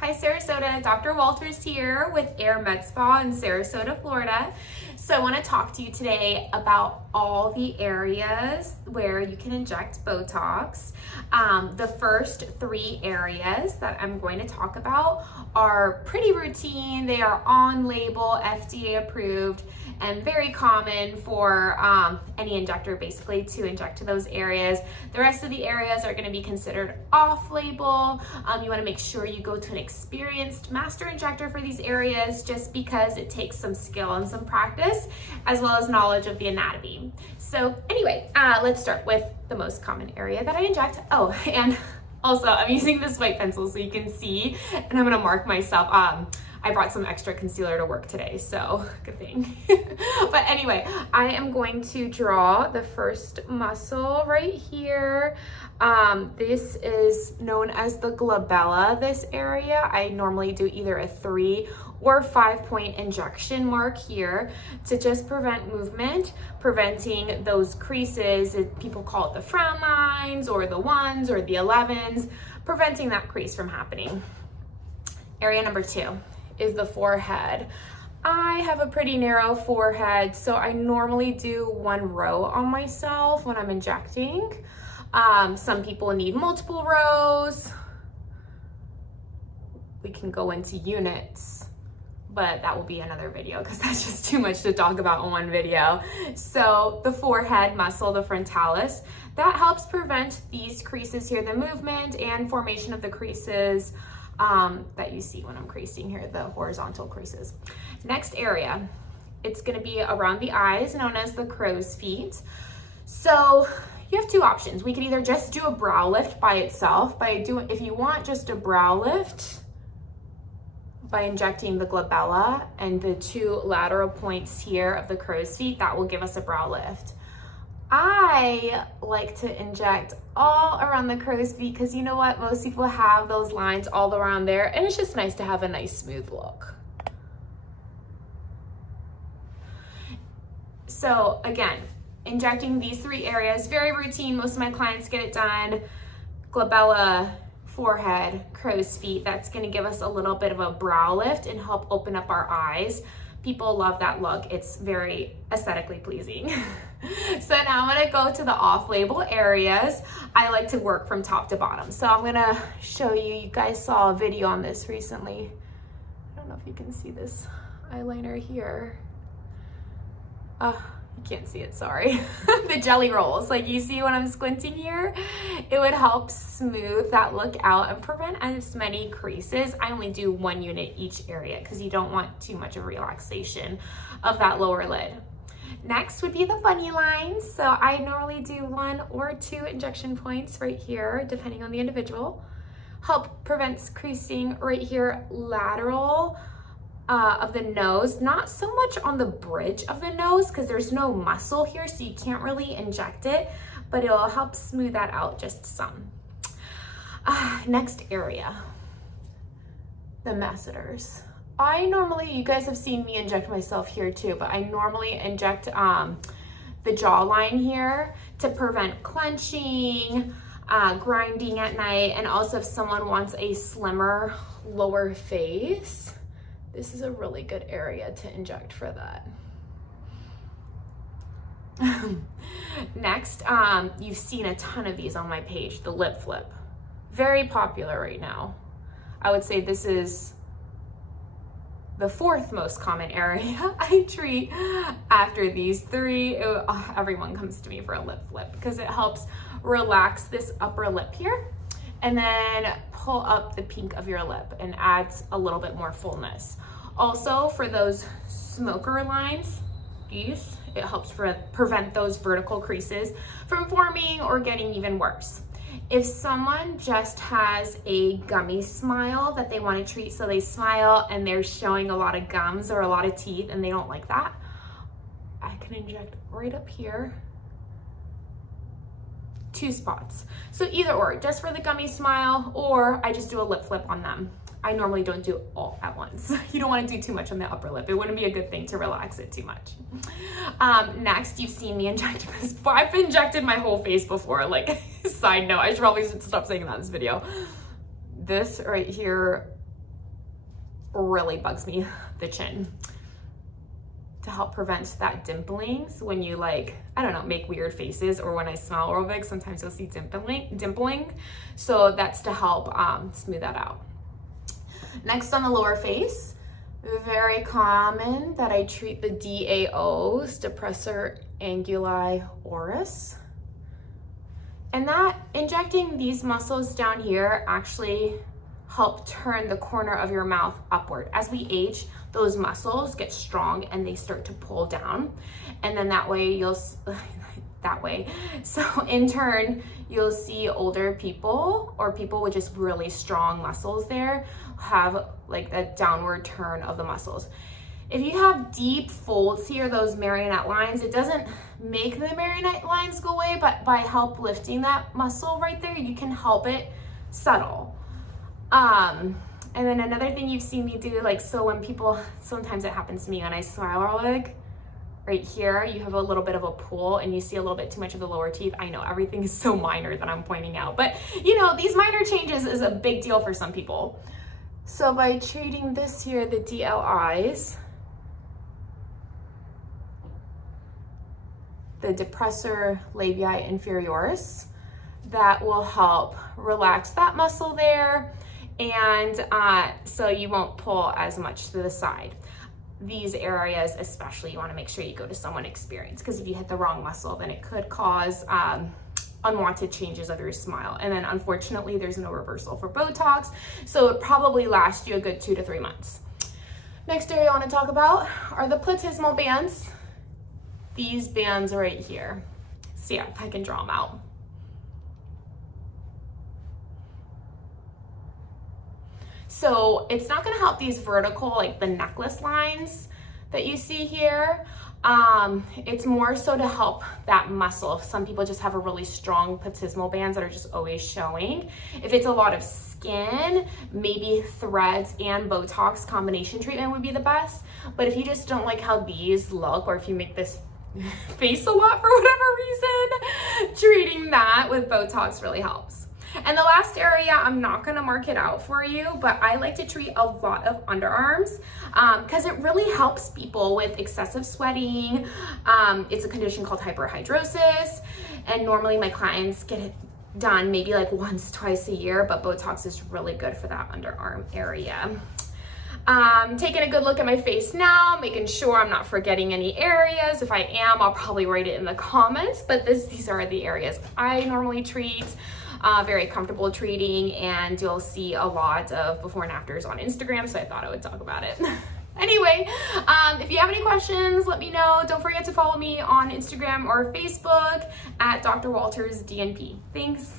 Hi Sarasota, Dr. Walters here with Air Med Spa in Sarasota, Florida. So I want to talk to you today about all the areas where you can inject Botox. The first 3 areas that I'm going to talk about are pretty routine. They are on label, FDA approved, and very common for any injector basically to inject to those areas. The rest of the areas are going to be considered off label. You want to make sure you go to an experienced master injector for these areas just because it takes some skill and some practice as well as knowledge of the anatomy. So anyway, let's start with the most common area that I inject. Oh, and also I'm using this white pencil so you can see, and I'm gonna mark myself. I brought some extra concealer to work today, so good thing. But anyway, I am going to draw the first muscle right here. This is known as the glabella, this area. I normally do either a 3 or 5-point injection mark here to just prevent movement, preventing those creases. People call it the frown lines or the 1s or the 11s, preventing that crease from happening. Area number 2 is the forehead. I have a pretty narrow forehead, so I normally do 1 row on myself when I'm injecting. Some people need multiple rows. We can go into units, but that will be another video because that's just too much to talk about in one video. So the forehead muscle, the frontalis, that helps prevent these creases here, the movement and formation of the creases that you see when I'm creasing here, the horizontal creases. Next area, it's gonna be around the eyes, known as the crow's feet. So you have 2 options. We could either just do a brow lift by itself, if you want just a brow lift, by injecting the glabella and the 2 lateral points here of the crow's feet, that will give us a brow lift. I like to inject all around the crow's feet because you know what? Most people have those lines all around there, and it's just nice to have a nice smooth look. So again, injecting these 3 areas, very routine. Most of my clients get it done. Glabella, forehead, crow's feet. That's going to give us a little bit of a brow lift and help open up our eyes. People love that look. It's very aesthetically pleasing. So now I'm going to go to the off-label areas. I like to work from top to bottom. So I'm going to show you. You guys saw a video on this recently. I don't know if you can see this eyeliner here. You can't see it, sorry. The jelly rolls, like you see when I'm squinting here, it would help smooth that look out and prevent as many creases. I only do 1 unit each area because you don't want too much of relaxation of that lower lid. Next would be the bunny lines. So I normally do 1 or 2 injection points right here, depending on the individual. Help prevents creasing right here, lateral of the nose, not so much on the bridge of the nose because there's no muscle here, so you can't really inject it, but it'll help smooth that out just some. Next area, the masseters. You guys have seen me inject myself here too, but I normally inject the jawline here to prevent clenching, grinding at night, and also if someone wants a slimmer lower face, this is a really good area to inject for that. Next, you've seen a ton of these on my page, the lip flip. Very popular right now. I would say this is the 4th most common area I treat after these 3. Everyone comes to me for a lip flip because it helps relax this upper lip here and then pull up the pink of your lip and adds a little bit more fullness. Also for those smoker lines, it helps prevent those vertical creases from forming or getting even worse. If someone just has a gummy smile that they want to treat, so they smile and they're showing a lot of gums or a lot of teeth and they don't like that, I can inject right up here, 2 spots. So either or, just for the gummy smile, or I just do a lip flip on them. I normally don't do all at once. You don't want to do too much on the upper lip. It wouldn't be a good thing to relax it too much. Next, you've seen me inject this before. I've injected my whole face before, like side note, I should probably stop saying that in this video. This right here really bugs me, the chin, to help prevent that dimpling. So when you like, I don't know, make weird faces, or when I smile real big, sometimes you'll see dimpling. So that's to help smooth that out. Next, on the lower face, very common that I treat the DAOs, depressor anguli oris. And that injecting these muscles down here actually help turn the corner of your mouth upward. As we age, those muscles get strong and they start to pull down. And then that way so in turn, you'll see older people or people with just really strong muscles there have like a downward turn of the muscles. If you have deep folds here, those marionette lines, it doesn't make the marionette lines go away, but by help lifting that muscle right there, you can help it settle. And then another thing you've seen me do, like, so when people, sometimes it happens to me when I smile big, right here, you have a little bit of a pool and you see a little bit too much of the lower teeth. I know everything is so minor that I'm pointing out, but you know, these minor changes is a big deal for some people. So by treating this here, the DLIs, the depressor labii inferioris, that will help relax that muscle there, and so you won't pull as much to the side. These areas especially, you want to make sure you go to someone experienced, because if you hit the wrong muscle, then it could cause unwanted changes of your smile. And then unfortunately, there's no reversal for Botox, so it probably lasts you a good 2 to 3 months. Next area I want to talk about are the Platysma Bands. These bands right here. See if I can draw them out. So it's not gonna help these vertical, like the necklace lines that you see here. It's more so to help that muscle. Some people just have a really strong platysmal bands that are just always showing. If it's a lot of skin, maybe threads and Botox combination treatment would be the best. But if you just don't like how these look, or if you make this face a lot for whatever reason, treating that with Botox really helps. And the last area, I'm not gonna mark it out for you, but I like to treat a lot of underarms because it really helps people with excessive sweating. It's a condition called hyperhidrosis, and normally my clients get it done maybe like once, twice a year, but Botox is really good for that underarm area. Taking a good look at my face now, making sure I'm not forgetting any areas. If I am, I'll probably write it in the comments, but these are the areas I normally treat. Very comfortable treating, and you'll see a lot of before and afters on Instagram, so I thought I would talk about it. Anyway, if you have any questions, let me know. Don't forget to follow me on Instagram or Facebook at Dr. Walters DNP. Thanks.